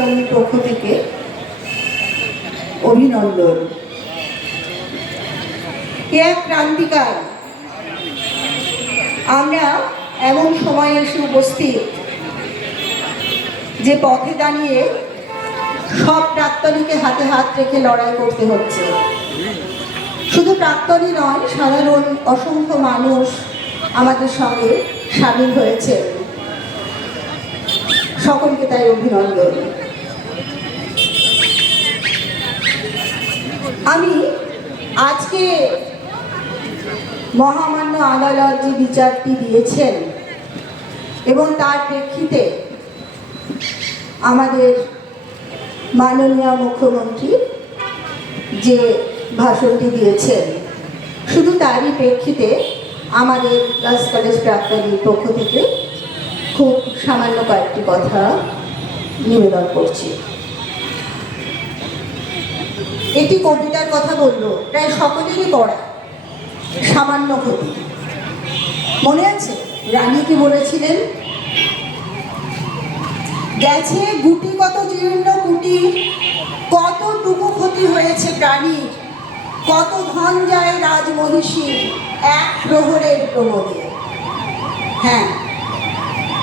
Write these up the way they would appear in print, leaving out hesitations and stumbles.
প্রাক্তনীর পক্ষ থেকে অভিনন্দন। এক ক্রান্তিকাল, আমরা এমন সময় এসে উপস্থিত যে পথে দাঁড়িয়ে সব প্রাক্তনীকে হাতে হাত রেখে লড়াই করতে হচ্ছে। শুধু প্রাক্তনী নয়, সাধারণ অসংখ্য মানুষ আমাদের সঙ্গে সামিল হয়েছে। সকলকে তাই অভিনন্দন। আমি আজকে মহামান্য আদালত যে বিচারটি দিয়েছেন এবং তার প্রেক্ষিতে আমাদের মাননীয় মুখ্যমন্ত্রী যে ভাষণটি দিয়েছেন, শুধু তারই প্রেক্ষিতে আমাদের গার্লস কলেজ প্রাক্তনীর পক্ষ থেকে খুব সামান্য কয়েকটি কথা নিবেদন করছি। এটি কবিতার কথা বললো, প্রায় সকলেরই পড়া, সামান্য ক্ষতি। মনে আছে রানী কি বলেছিলেন? গেছে গুটি কত জীর্ণ কুটি, কতটুকু ক্ষতি হয়েছে প্রাণীর, কত ধন যায় রাজমহিষীর এক প্রহরের প্রমোদে। হ্যাঁ,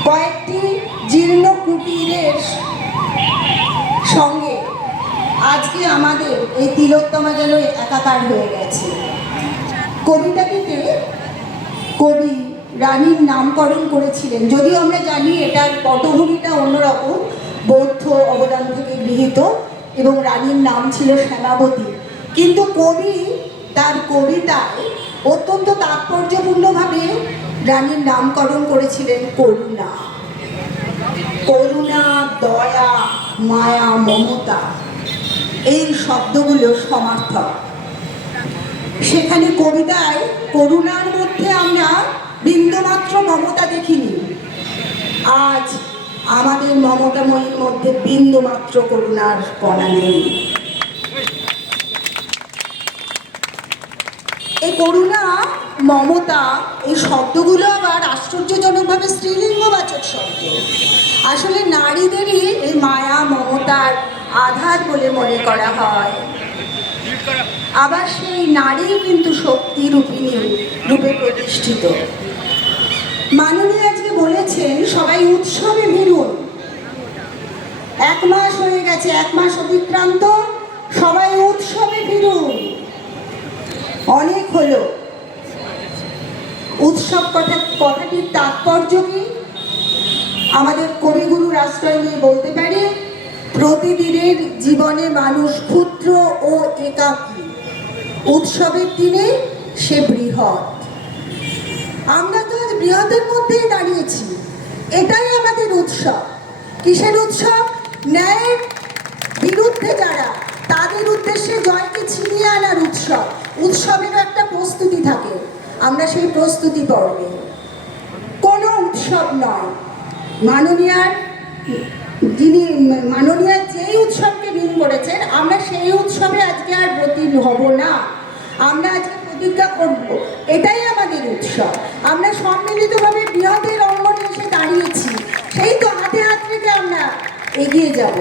কয়েকটি জীর্ণ কুটিরের সঙ্গে আজকে আমাদের এই তিলোত্তমা যেন একাকার হয়ে গেছে। কবিতাটিতে কবি রানীর নামকরণ করেছিলেন, যদিও আমরা জানি এটার পটভূমিটা অন্যরকম, বৌদ্ধ অবদান থেকে গৃহীত এবং রানীর নাম ছিল শ্যামাবতী, কিন্তু কবি তার কবিতায় অত্যন্ত তাৎপর্যপূর্ণভাবে রানীর নামকরণ করেছিলেন করুণা। করুণা, দয়া, মায়া, মমতা, এই শব্দগুলো সমার্থক। সেখানে কবিতায় করুণার মধ্যে আমরা বিন্দুমাত্র মমতা দেখিনি। আজ আমাদের মমতাময়ীর মধ্যে বিন্দুমাত্র করুণার কণা নেই। এই করুণা, মমতা, এই শব্দগুলো আবার আশ্চর্যজনকভাবে স্ত্রীলিঙ্গবাচক শব্দ। আসলে নারীদেরই এই মায়া মমতার আধার বলে মনে করা হয়। আবার সেই নারী কিন্তু শক্তি রূপিণী রূপে প্রতিষ্ঠিত। মাননীয় আজকে বলেছেন সবাই উৎসবে ভিড়ুন। 1 মাস হয়ে গেছে, 1 মাস অতিক্রান্ত, সবাই উৎসবে ভিড়ুন। অনেক হলো। উৎসব কথাটির তাৎপর্য কি? আমাদের কবিগুরুর আশ্রয় নিয়ে বলতে পারি, প্রতিদিনের জীবনে মানুষ ক্ষুদ্র ও একাকী, উৎসবের দিনে সে বৃহৎ। আমরা তো আজ বৃহতের মধ্যেই দাঁড়িয়েছি। এটাই আমাদের উৎসব। কিসের উৎসব? ন্যায়ের বিরুদ্ধে যারা, তাদের উদ্দেশ্যে জয়কে ছিনিয়ে আনার উৎসব। উৎসবেরও একটা প্রস্তুতি থাকে, আমরা সেই প্রস্তুতি পর্বে। কোনো উৎসব নয়। মাননীয়ার যেই উৎসবকে দিন করেছেন, আমরা সেই উৎসবে আজকে আর ব্রতী হব না। আমরা আজকে প্রতিজ্ঞা করব, এটাই আমাদের উৎসব। আমরা সম্মিলিতভাবে বৃহতের অঙ্গনে এসে দাঁড়িয়েছি, সেই তো হাতে হাত রেখে আমরা এগিয়ে যাব।